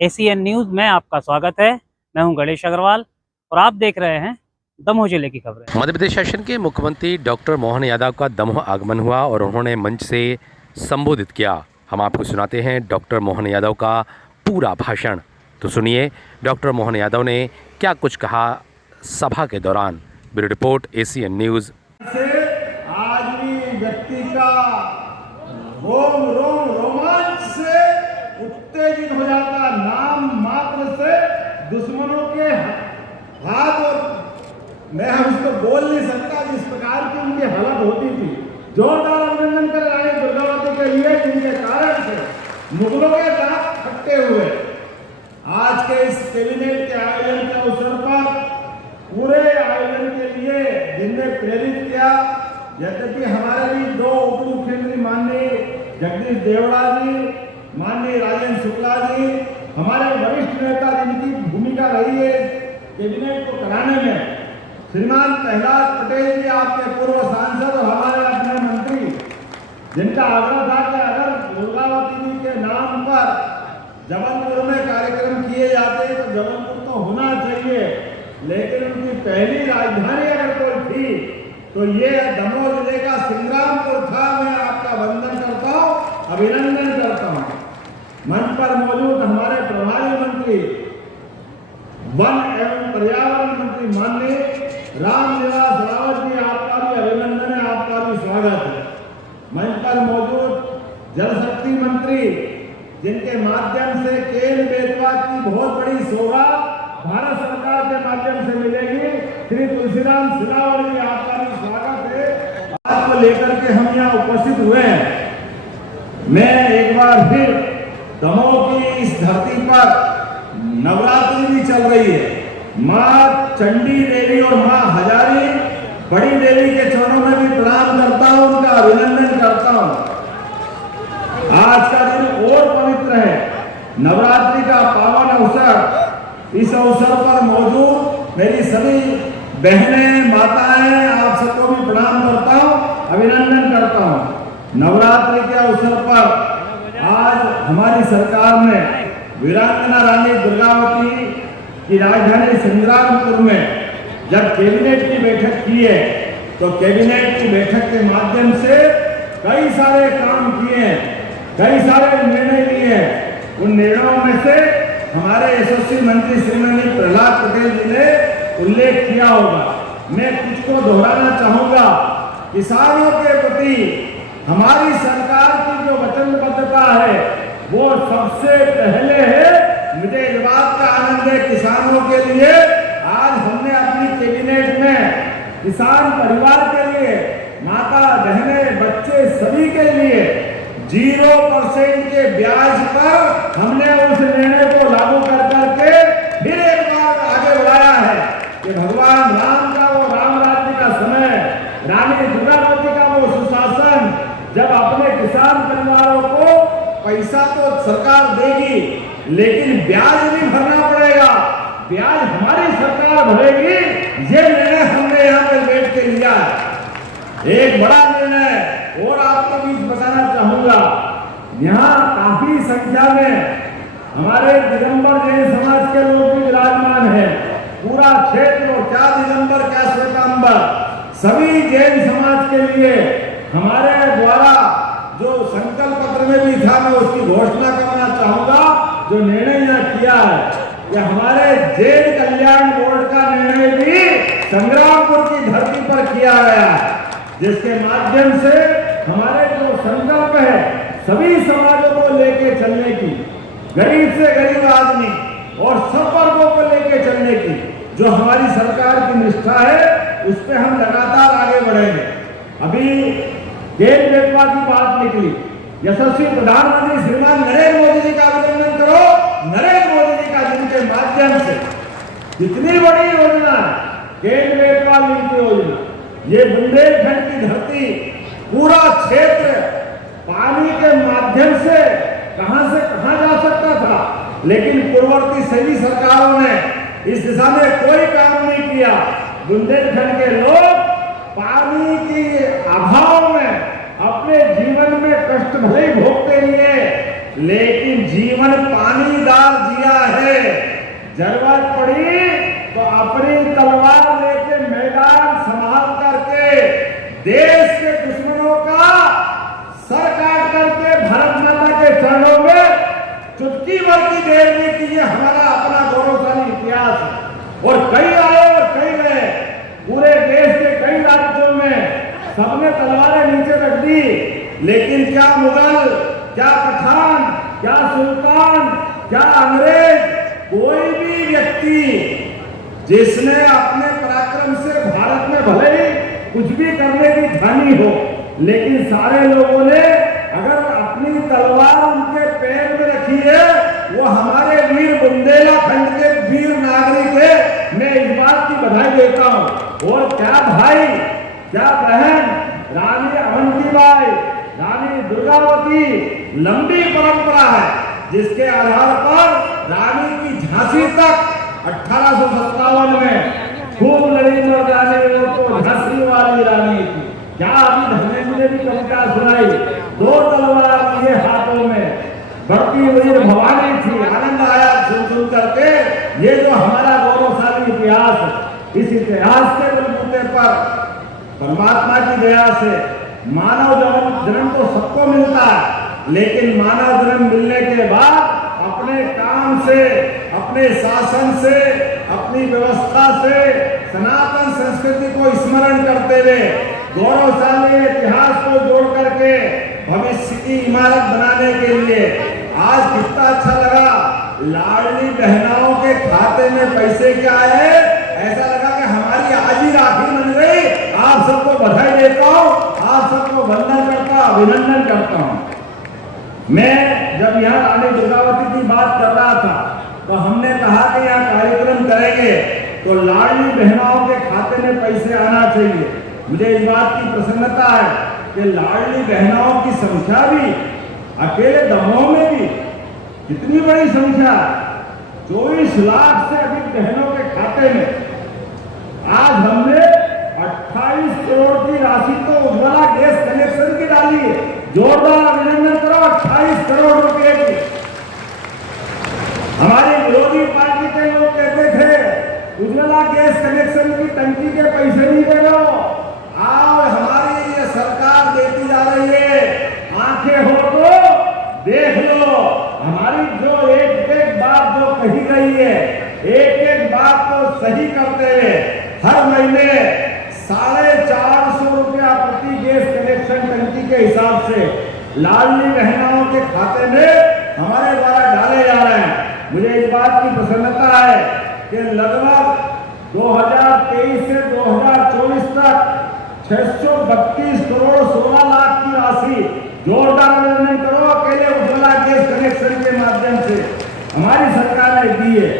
ACN news में आपका स्वागत है। मैं हूं गणेश अग्रवाल और आप देख रहे हैं दमोह जिले की खबरें। मध्य प्रदेश शासन के मुख्यमंत्री डॉक्टर मोहन यादव का दमोह आगमन हुआ और उन्होंने मंच से संबोधित किया। हम आपको सुनाते हैं डॉक्टर मोहन यादव का पूरा भाषण। तो सुनिए डॉक्टर मोहन यादव ने क्या कुछ कहा सभा के दौरान। Bureau report ACN news. आज भी व्यक्ति का रोम रोम रोमांच से उत्तेजित हो जाता, नाम मात्र से दुश्मनों के हाथ और मैं उसको बोल नहीं सकता जिस प्रकार की उनकी हालत होती थी। जोरदार अभिनंदन कर रानी दुर्गावती के लिए जिनके कारण से मुगलों के दांत खट्टे हुए। आज के इस कैबिनेट के आयोजन के अवसर पर पूरे आयोजन के लिए जिनने प्रेरित किया, यद्यपि हमारे भी दो उप मुख्यमंत्री माननीय जगदीश देवड़ा जी, माननीय राजेंद्र शुक्ला जी, हमारे वरिष्ठ नेता जिनकी भूमिका रही है कैबिनेट को कराने में, श्रीमान प्रहलाद पटेल जी आपके पूर्व सांसद और हमारे अपने मंत्री, जिनका आग्रह था कि अगर दुर्गावती जी के नाम पर जबलपुर में कार्यक्रम किए जाते तो जबलपुर तो होना चाहिए, लेकिन उनकी पहली राजधानी अगर कोई थी तो ये दमोह जिले का सिंग्रामपुर था। मैं आपका वंदन करता हूँ, अभिनंदन करता हूँ। मंच पर मौजूद हमारे प्रभारी मंत्री वन एवं पर्यावरण मंत्री माननीय रामनिवास रावत जी, आपका भी अभिनंदन है, आपका भी स्वागत है। मंच पर मौजूद जल शक्ति मंत्री, जिनके माध्यम से केन बेतवा की बहुत बड़ी सौगात भारत सरकार के माध्यम से मिलेगी, श्री तुलसीराम सिलावट जी, आपका भी स्वागत है। आपको लेकर के हम यहाँ उपस्थित हुए हैं। मैं एक बार फिर दमोह की इस धरती पर नवरात्रि भी चल रही है। माँ चंडी देवी और माँ हजारी बड़ी देवी के चरणों में भी प्रणाम करता हूँ, उनका अभिनंदन करता हूँ। आज का दिन और पवित्र है, नवरात्रि का पावन अवसर। इस अवसर पर मौजूद मेरी सभी बहनें, माताएं, आप सबको भी प्रणाम करता हूँ, अभिनंदन करता हूँ। नवरात्रि के अवसर पर आज हमारी सरकार ने वीरांगना रानी दुर्गावती की राजधानी सिंग्रामपुर में जब कैबिनेट की बैठक की है, तो कैबिनेट की बैठक के माध्यम से कई सारे काम किए हैं, कई सारे निर्णय लिए हैं। उन निर्णयों में से हमारे यशस्वी मंत्री श्रीमती प्रहलाद पटेल जी ने उल्लेख किया होगा। मैं कुछ को दोहराना चाहूंगा। किसानों के प्रति हमारी सरकार की जो वचनबद्धता है वो सबसे पहले है। मुझे इस बात का आनंद है, किसानों के लिए आज हमने अपनी कैबिनेट में किसान परिवार के लिए, माता बहने बच्चे सभी के लिए 0% के ब्याज पर हमने उस निर्णय को लागू कर करके फिर एक बार आगे बढ़ाया है कि भगवान राम का वो राम राज्य का समय, रानी दुर्गावती का वो सुशासन, जब अपने किसान परिवारों को पैसा तो सरकार देगी लेकिन ब्याज भी भरना पड़ेगा, ब्याज हमारी सरकार भरेगी। ये निर्णय हमने यहाँ पे बैठ के लिया है, एक बड़ा निर्णय। और आपके बीच बताना चाहूंगा, यहाँ काफी संख्या में हमारे दिगंबर जैन समाज के लोग भी विराजमान है। पूरा क्षेत्र, और क्या दिगंबर क्या श्वेतांबर, सभी जैन समाज के लिए हमारे द्वारा जो संकल्प पत्र में भी था, मैं उसकी घोषणा करना चाहूंगा। जो निर्णय यहाँ किया है कि हमारे जैन कल्याण बोर्ड का निर्णय भी संग्रामपुर की धरती पर किया गया है, जिसके माध्यम से हमारे जो संकल्प है सभी समाजों को लेके चलने की, गरीब से गरीब आदमी और सब वर्गों को लेके चलने की जो हमारी सरकार की निष्ठा है, उस पर हम लगातार आगे बढ़ेंगे। अभी केन बेतवा की बात निकली, यशस्वी प्रधानमंत्री श्रीमान नरेंद्र मोदी जी का अभिनंदन करो। नरेंद्र मोदी जी का, जिनके माध्यम से कितनी बड़ी योजना है केन बेतवा लिंक योजना, ये बुंदेलखंड की धरती, पूरा क्षेत्र पानी के माध्यम से कहां जा सकता था, लेकिन पूर्ववर्ती सभी सरकारों ने इस दिशा में कोई काम नहीं किया। बुंदेलखंड के लोग पानी के अभाव में अपने जीवन में कष्ट भले भोगते रहे, लेकिन जीवन पानीदार जिया है। जरूरत पड़ी तो अपनी तलवार लेके मैदान संभाल करके देश के दुश्मनों का सर काट करके भारत माता के चरणों में चुटकी भर की देर में कि ये हमारा अपना गौरवशाली इतिहास है। और कई आए और कई गए, पूरे देश के कई राज्यों में सबने तलवारें नीचे रख दी, लेकिन क्या मुगल, क्या पठान, क्या सुल्तान, क्या अंग्रेज, कोई भी व्यक्ति जिसने अपने पराक्रम से भारत में भले ही कुछ भी करने की ठानी हो, लेकिन सारे लोगों ने अगर अपनी तलवार उनके पैर में रखी है, वो हमारे वीर बुंदेलखंड के वीर नागरिक है। मैं इस बात की बधाई देता हूँ। और क्या भाई, क्या बहन, रानी अवंतीबाई, रानी दुर्गावती, लंबी परंपरा है जिसके आधार पर रानी की झांसी तक 1857 में खूब लड़ी मर्दानी, वो तो झांसी वाली रानी थी। क्या अभी धर्मेंद्र ने भी कविता सुनाई, 2 तलवार लिए हाथों में, बढ़ती हुई भवानी थी। आनंद आया सुन करके। ये जो हमारा गौरवशाली इतिहास है, इस इतिहास के बलबूते पर परमात्मा की दया से मानव जन्म तो सबको मिलता है, लेकिन मानव जन्म मिलने के बाद अपने काम से, अपने शासन से, अपनी व्यवस्था से सनातन संस्कृति को स्मरण करते हुए गौरवशाली इतिहास को जोड़ करके भविष्य की इमारत बनाने के लिए आज कितना अच्छा लगा। लाडली बहनाओं के खाते में पैसे क्या आए, ऐसा लगा कि हमारी आज ही राखी बन गई। आप सबको बधाई देता हूँ, आप सबको वंदन करता, अभिनंदन करता हूँ। मैं जब यहाँ रानी दुर्गावती की बात कर रहा था तो हमने कहा कि यहाँ कार्यक्रम करेंगे तो लाडली बहनाओं के खाते में पैसे आना चाहिए। मुझे इस बात की प्रसन्नता है कि लाडली बहनाओं की संख्या भी अकेले दमोह में भी कितनी बड़ी संख्या, 24 लाख से अधिक बहनों के खाते में आज हमने 28 करोड़ की राशि तो उज्ज्वला गैस कनेक्शन की डाली है। जोरदार अभिनंदन करो 28 करोड़ रुपए की। हमारे विरोधी पार्टी के लोग कहते थे उज्ज्वला गैस कनेक्शन की टंकी के पैसे नहीं दे रहे हो, आओ हमारी ये सरकार देती जा रही है, आंखें हो तो देख लो। हमारी जो एक बात जो कही गई है, एक बात को सही करते हुए हर महीने 450 रुपया प्रति गैस कनेक्शन टंकी के हिसाब से लाडली बहनाओं के खाते में हमारे द्वारा डाले जा रहे हैं। मुझे इस बात की प्रसन्नता है कि लगभग 2023 से 2024 तक 632 करोड़ 16 लाख की राशि, जोरदार अभिनंदन करो, अकेले उज्ज्वला गैस कनेक्शन के माध्यम से हमारी सरकार ने दी है।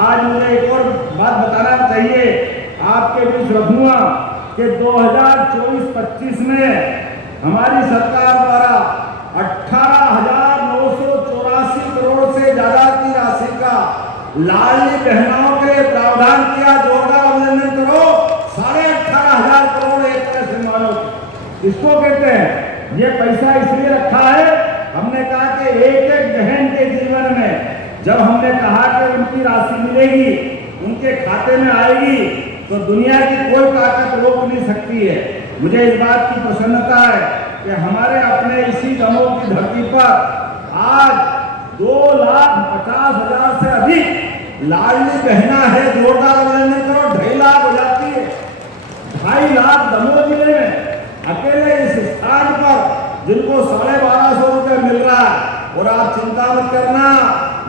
आज मुझे एक और बात बताना चाहिए, आपके बीच रखूंगा कि 2024-25 में हमारी सरकार द्वारा 18,984 करोड़ से ज्यादा की राशि का लाडली बहनाओं के लिए प्रावधान किया। जोरदार अभिनंदन करो। 18,500 करोड़ एक तरह से मानो इसको कहते हैं। ये पैसा इसलिए रखा है, हमने कहा कि एक एक बहन के जीवन में जब हमने कहा कि उनकी राशि मिलेगी, उनके खाते में आएगी, तो दुनिया की कोई ताकत रोक नहीं सकती है। मुझे इस बात की प्रसन्नता है कि हमारे अपने इसी दमोह की धरती पर आज 2,50,000 से अधिक लाडली बहना है। जोरदार अभिनंदन करो। 2.5 लाख हो जाती है। 2.5 लाख दमोह जिले में अकेले इस स्थान पर जिनको 1250 रुपये मिल रहा है। और आप चिंता मत करना,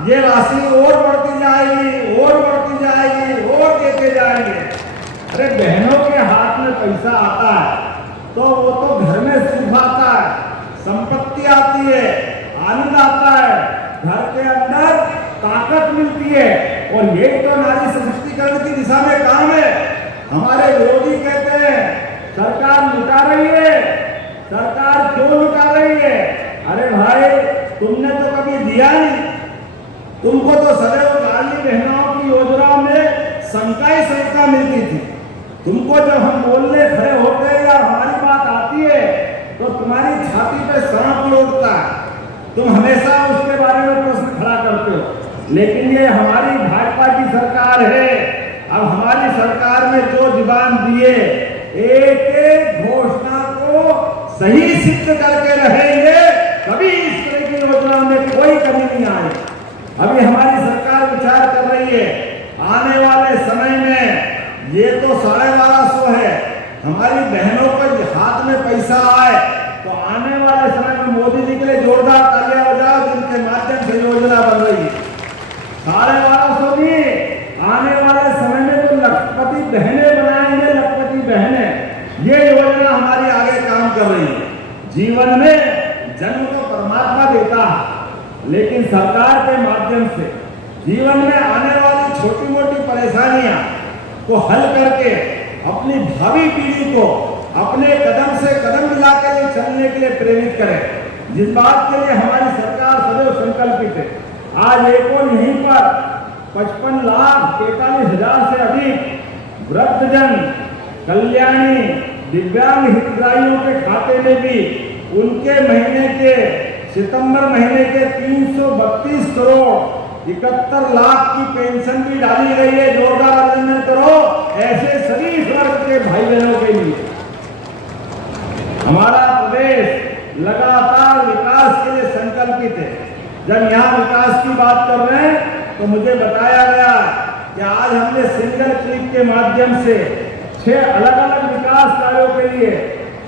ये राशि और बढ़ती जाएगी, और बढ़ती जाएगी, और देते जाएंगे। अरे बहनों के हाथ में पैसा आता है तो वो तो घर में सुख आता है, संपत्ति आती है, आनंद आता है, घर के अंदर ताकत मिलती है। और यही तो नारी सशक्तिकरण की दिशा में काम है। हमारे विरोधी कहते हैं सरकार लुटा रही है, सरकार क्यों लुटा रही है? अरे भाई, तुमने तो कभी दिया नहीं। तुमको तो सदैव लाडली बहनों की योजना में शंका ही शंका मिलती थी। तुमको जब हम बोलने खड़े होते हैं या हमारी बात आती है तो तुम्हारी छाती पे सांप लौटता है। तुम हमेशा उसके लेकिन ये हमारी भाजपा की सरकार है। अब हमारी सरकार में जो जुबान दिए, एक एक घोषणा को सही सिद्ध करके रहेंगे, कभी इस तरह की योजना में कोई कमी नहीं आए। अभी हमारी सरकार विचार कर रही है, आने वाले समय में ये तो 1250 है, हमारी बहनों को हाथ में पैसा आए तो आने वाले समय में मोदी जी के लिए जोरदार तालियां बजाओ, जिनके माध्यम से योजना बन रही है। 1250 भी आने वाले समय में तो लखपति बहनें बनाएंगे, लखपति बहनें। ये योजना हमारी आगे काम कर रही है। जीवन में जन्म तो परमात्मा देता है, लेकिन सरकार के माध्यम से जीवन में आने वाली छोटी मोटी परेशानियां को हल करके अपनी भावी पीढ़ी को अपने कदम से कदम मिलाकर चलने के लिए प्रेरित करें, जिस बात के लिए हमारी सरकार सदैव संकल्पित है। आज एक और यहीं पर 55,43,000 से अधिक वृद्धजन कल्याणी दिव्यांग हितग्राहियों के खाते में भी उनके महीने के सितंबर महीने के 332 करोड़ 71 लाख की पेंशन भी डाली गई है। जोरदार अभिनंदन करो ऐसे सभी वर्ग के भाई बहनों के लिए। हमारा प्रदेश लगातार विकास के लिए संकल्पित है। जब यहाँ विकास की बात कर रहे हैं तो मुझे बताया गया कि आज हमने सिंगल क्लिक के माध्यम से 6 अलग अलग विकास कार्यों के लिए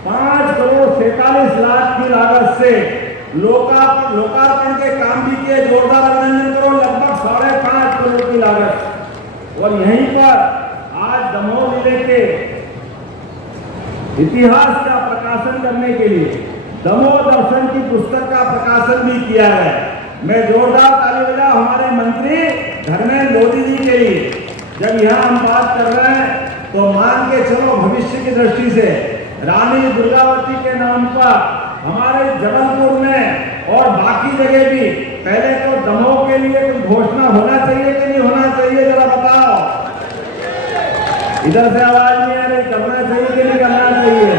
5 करोड़ 47 लाख की लागत से लोकार्पण के काम भी किए। जोरदार अभिनंदन करो। लगभग 5.5 करोड़ की लागत। और यहीं पर आज दमोह जिले के इतिहास का प्रकाशन करने के लिए दमोह दर्शन की पुस्तक का प्रकाशन भी किया है। मैं जोरदार ताली बजाऊं हमारे मंत्री धर्मेंद्र मोदी जी के लिए। जब यहाँ हम बात कर रहे हैं तो मान के चलो भविष्य की दृष्टि से रानी दुर्गावती के नाम पर हमारे जबलपुर में और बाकी जगह भी पहले तो दमोह के लिए कोई घोषणा होना चाहिए कि नहीं होना चाहिए, जरा बताओ। इधर से आवाज नहीं आ रही, करना चाहिए कि नहीं करना चाहिए।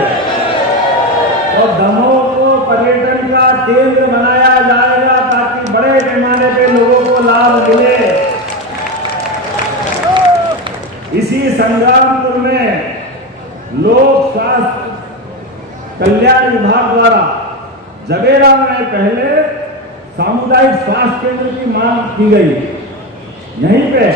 और दमोह को पर्यटन का केंद्र बनाया जाएगा ताकि बड़े पैमाने पे लोगों को लाभ मिले। इसी संग्रामपुर में लोक स्वास्थ्य कल्याण विभाग द्वारा जबेरा में पहले सामुदायिक स्वास्थ्य केंद्र की मांग की गई यहीं पे।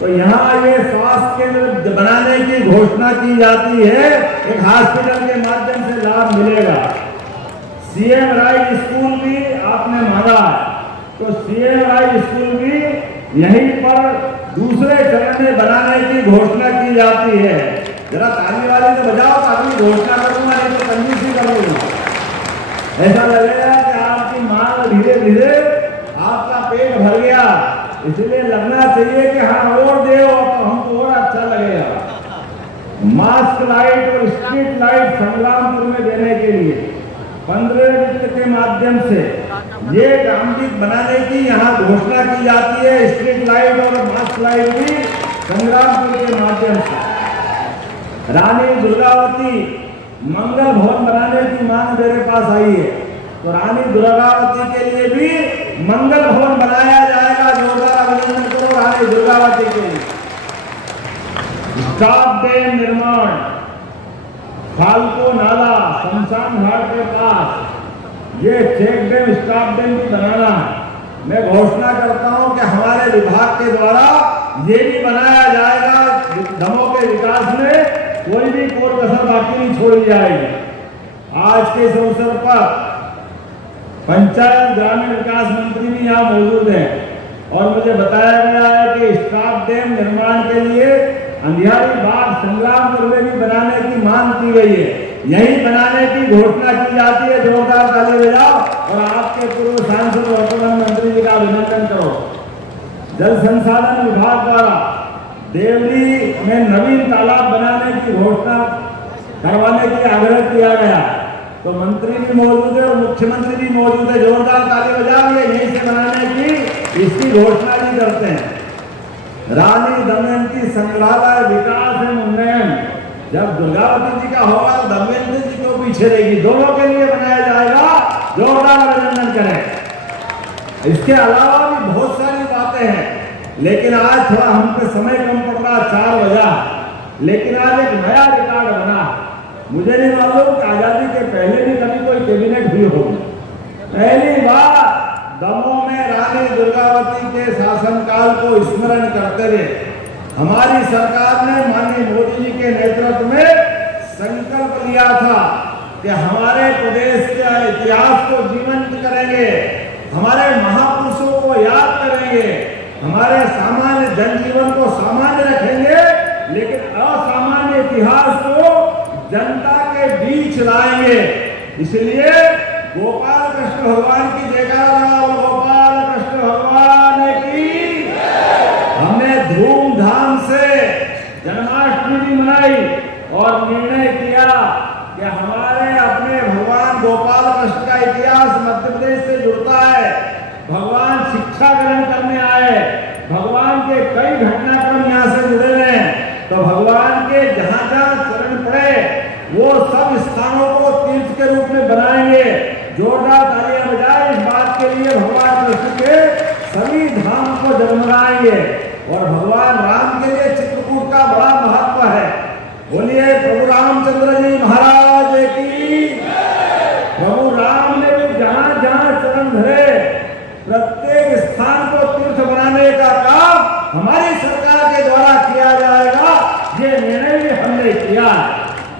तो यहाँ ये स्वास्थ्य केंद्र बनाने की घोषणा की जाती है। एक हॉस्पिटल के माध्यम से लाभ मिलेगा। सीएम राय स्कूल भी आपने मांगा है, तो सीएम राय स्कूल भी यहीं पर दूसरे चरण में बनाने की घोषणा की जाती है। जरा ताली वाली तो बजाओ, ताकि घोषणा करूंगा नहीं तो कंजूसी करूंगा। ऐसा लगेगा कि आपकी मांग धीरे धीरे आपका पेट भर गया, इसलिए लगना चाहिए कि हाँ और दे तो हमको और अच्छा लगेगा। मास्क लाइट और स्ट्रीट लाइट संग्रामपुर में देने के लिए 15 वित्त के माध्यम से ये काम बनाने की यहाँ घोषणा की जाती है। स्ट्रीट लाइट और मास्क लाइट भी संग्रामपुर के माध्यम से। रानी दुर्गावती मंगल भवन बनाने की मांग मेरे पास आई है, तो रानी दुर्गावती के लिए भी मंगल भवन बनाया जाएगा। जोरदार अभिनंदन करो रानी दुर्गावती के लिए। स्टॉप डैम निर्माण, फाल्को नाला शमशान घाट के पास ये चेक डैम स्टॉप डैम भी बनाना है। मैं घोषणा करता हूं कि हमारे विभाग के द्वारा ये भी बनाया जाएगा। दमोह के विकास में कोई भी कोई कसर बाकी नहीं छोड़ी जाएगी। आज के इस अवसर पर पंचायत ग्रामीण विकास मंत्री भी यहाँ मौजूद हैं और मुझे बताया गया है कि स्टॉप डैम निर्माण के लिए अंधियारी बाग संग्रामपुर में भी बनाने की मांग की गई है। यही बनाने की घोषणा की जाती है। जोरदार ताली बजाओ और आपके पूर्व सांसद और प्रधानमंत्री जी का अभिनंदन करो। जल संसाधन विभाग द्वारा देवली में नवीन तालाब बनाने की घोषणा करवाने के लिए आग्रह किया गया, तो मंत्री भी मौजूद है और मुख्यमंत्री भी मौजूद है। जोरदार ताली बजाइए। यहीं से बनाने की इसकी घोषणा भी करते हैं। रानी दमयंती संग्रहालय विकास एवं उन्नयन, जब दुर्गावती जी का होगा तो दमयंती जी को पीछे रहेगी, दोनों के लिए बनाया जाएगा। जोरदार अभिनंदन करें। इसके अलावा भी बहुत सारी बातें करते हैं, लेकिन आज थोड़ा हम पे समय कम पड़ रहा, 4 बजा, लेकिन आज एक नया रिकॉर्ड बना। मुझे नहीं मालूम कि आजादी के पहले भी कभी कोई कैबिनेट हुई होगी। पहली बार दमोह में रानी दुर्गावती के शासनकाल को स्मरण करते हुए हमारी सरकार ने माननीय मोदी जी के नेतृत्व में संकल्प लिया था कि हमारे प्रदेश के इतिहास को जीवंत करेंगे, हमारे महापुरुषों को याद करेंगे, हमारे सामान्य जनजीवन को सामान्य रखेंगे, लेकिन असामान्य इतिहास को जनता के बीच लाएंगे। इसलिए गोपाल कृष्ण भगवान की जयकारा, गोपाल कृष्ण भगवान की। हमने धूमधाम से जन्माष्टमी भी मनाई और निर्णय किया कि हमारे अपने भगवान गोपाल कृष्ण का इतिहास मध्य प्रदेश से जुड़ता है। भगवान शिक्षा ग्रहण करने आए, भगवान के कई घटनाक्रम यहाँ से जुड़े हैं, तो भगवान के जहाँ जहाँ चरण पड़े वो सब स्थानों को तीर्थ के रूप में बनाएंगे। जोरदार तालियां बजाएं इस बात के लिए भगवान कृष्ण के सभी धाम को जन्मराएंगे। और भगवान राम के लिए चित्रकूट का बड़ा महत्व है। बोलिए प्रभु रामचंद्र जी महाराज की। प्रभु राम ने भी जहाँ जहाँ चरण धरे प्रत्येक स्थान को तीर्थ बनाने का काम हमारी सरकार के द्वारा किया जाएगा। ये निर्णय भी हमने किया।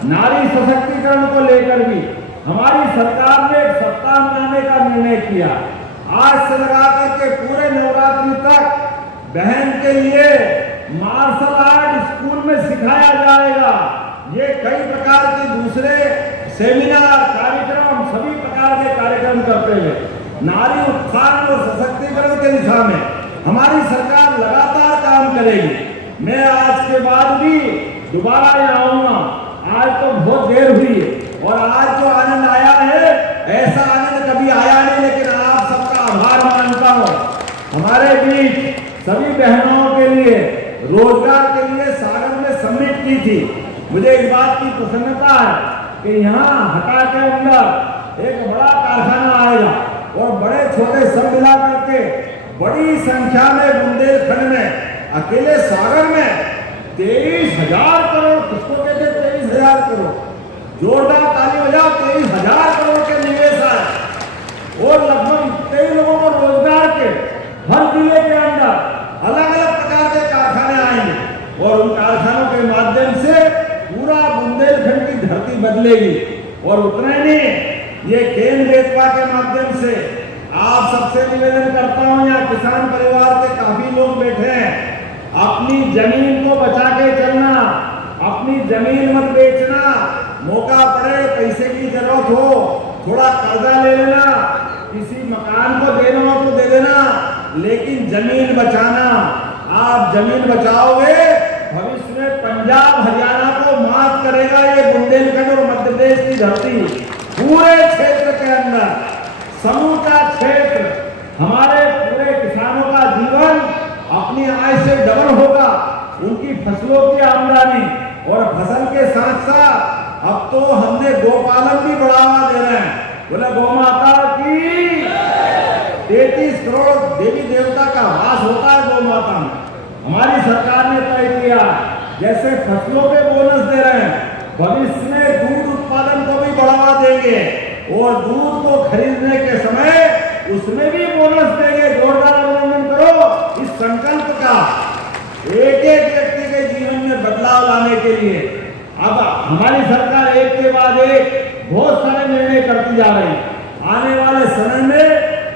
नारी सशक्तिकरण को लेकर भी हमारी सरकार ने एक सप्ताह मनाने का निर्णय किया। आज से लगा करके पूरे नवरात्रि तक बहन के लिए मार्शल आर्ट स्कूल में सिखाया जाएगा। ये कई प्रकार के दूसरे सेमिनार कार्यक्रम, सभी प्रकार के कार्यक्रम करते हुए नारी उत्थान और सशक्तिकरण के दिशा में हमारी सरकार लगातार काम करेगी। मैं आज के बाद भी दोबारा यहाँ आऊंगा। आज तो बहुत देर हुई है और आज जो आनंद आया है ऐसा आनंद कभी आया नहीं, लेकिन आप सबका आभार मानता हूँ। हमारे बीच सभी बहनों के लिए रोजगार के लिए सागर में सबमिट की थी। मुझे इस बात की प्रसन्नता है कि यहाँ हटा के अंदर एक बड़ा कारखाना आएगा और बड़े छोटे सब मिला करके बड़ी संख्या में बुंदेलखंड में अकेले सागर में 23,000 करोड़, किसको कहते 23,000 करोड़, जोरदार ताली बजाओ, 23,000 करोड़ के निवेश आए और लगभग 23 लोगों को रोजगार के हर जिले के अंदर अलग अलग प्रकार के कारखाने आएंगे और उन कारखानों के माध्यम से पूरा बुंदेलखंड की धरती बदलेगी। और उतना ही नहीं, ये केंद्र बेतवा के माध्यम से आप सबसे निवेदन करता हूँ, यहाँ किसान परिवार के काफी लोग बैठे हैं, अपनी जमीन को बचा के चलना, अपनी जमीन मत बेचना। मौका पड़े, पैसे की जरूरत हो, थोड़ा कर्जा ले लेना, किसी मकान को देना हो तो दे देना, लेकिन जमीन बचाना। आप जमीन बचाओगे, भविष्य में पंजाब हरियाणा को मात करेगा ये बुंदेलखंड और मध्य प्रदेश की धरती। पूरे क्षेत्र के अंदर समूचा क्षेत्र, हमारे पूरे किसानों का जीवन अपनी आय से डबल होगा, उनकी फसलों की आमदनी, और फसल के साथ साथ अब तो हमने गोपालन भी बढ़ावा दे रहे हैं। बोले गौ माता की। 33 करोड़ देवी देवता का वास होता है गौ माता में। हमारी सरकार ने तय किया, जैसे फसलों पे बोनस दे रहे हैं, भविष्य में दूध उत्पादन को भी बढ़ावा देंगे और दूध को खरीदने के समय उसमें भी बोनस देंगे। जोरदार अभिनंदन करो इस संकल्प का, एक एक व्यक्ति के जीवन में बदलाव लाने के लिए। अब हमारी सरकार एक के बाद एक बहुत सारे निर्णय करती जा रही है। आने वाले समय में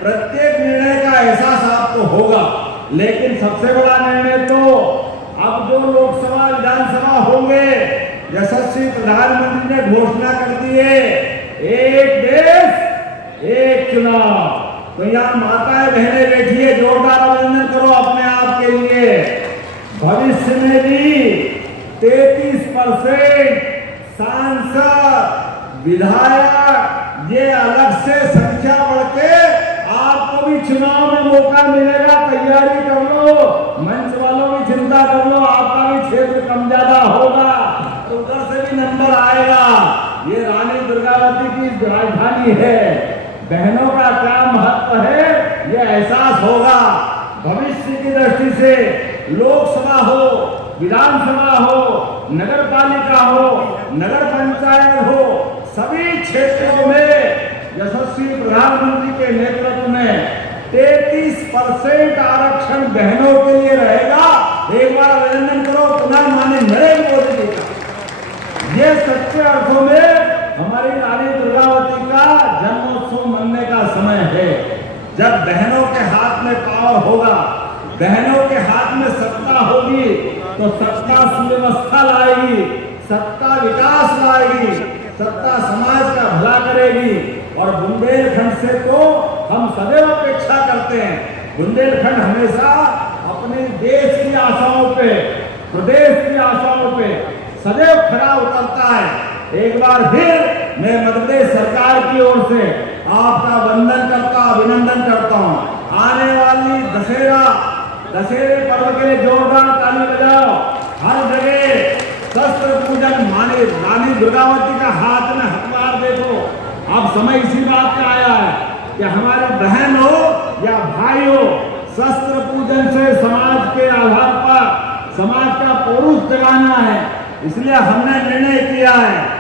प्रत्येक निर्णय का एहसास आपको होगा, लेकिन सबसे बड़ा निर्णय तो अब जो लोकसभा विधानसभा होंगे, यशस्वी प्रधानमंत्री ने घोषणा कर दी है, एक देश एक चुनाव। तो यहाँ माताएं बहनें बैठी है, जोरदार अभिनंदन करो अपने आप के लिए। भविष्य में भी 33% सांसद विधायक ये अलग से संख्या बढ़ के आपको भी चुनाव में मौका मिलेगा। तैयारी कर लो, मंच वालों की चिंता कर लो, आपका भी क्षेत्र कम ज्यादा होगा तो उधर से भी नंबर आएगा। ये रानी दुर्गावती की राजधानी है, बहनों का क्या महत्व है ये एहसास होगा। भविष्य की से लोकसभा हो, विधानसभा हो, नगर पालिका हो, नगर पंचायत हो, सभी क्षेत्रों में यशस्वी प्रधानमंत्री के नेतृत्व में 33% आरक्षण बहनों के लिए रहेगा। एक बार अभिनंदन करो पुनः माननीय नरेंद्र मोदी जी का। ये सच्चे अर्थों में हमारी रानी दुर्गावती का जन्मोत्सव मनने का समय है। जब बहनों के हाथ में पावर होगा, बहनों के हाथ में सत्ता होगी, तो सत्ता सुव्यवस्था लाएगी, सत्ता विकास लाएगी, सत्ता समाज का भला करेगी। और बुंदेलखंड से तो हम सदैव अपेक्षा करते हैं। बुंदेलखंड हमेशा अपने देश की आशाओं पे, प्रदेश की आशाओं पे सदैव खरा उतरता है। एक बार फिर मैं मध्य प्रदेश सरकार की ओर से आपका वंदन करता, अभिनंदन करता हूँ। आने वाली दशहरे पर्व के लिए जोरदार ताली बजाओ। हर जगह शस्त्र पूजन, माने रानी दुर्गावती का हाथ में हथियार देखो। अब समय इसी बात का आया है कि हमारी बहन हो या भाई हो, शस्त्र पूजन से समाज के आधार पर समाज का पौरुष जगाना है। इसलिए हमने निर्णय किया है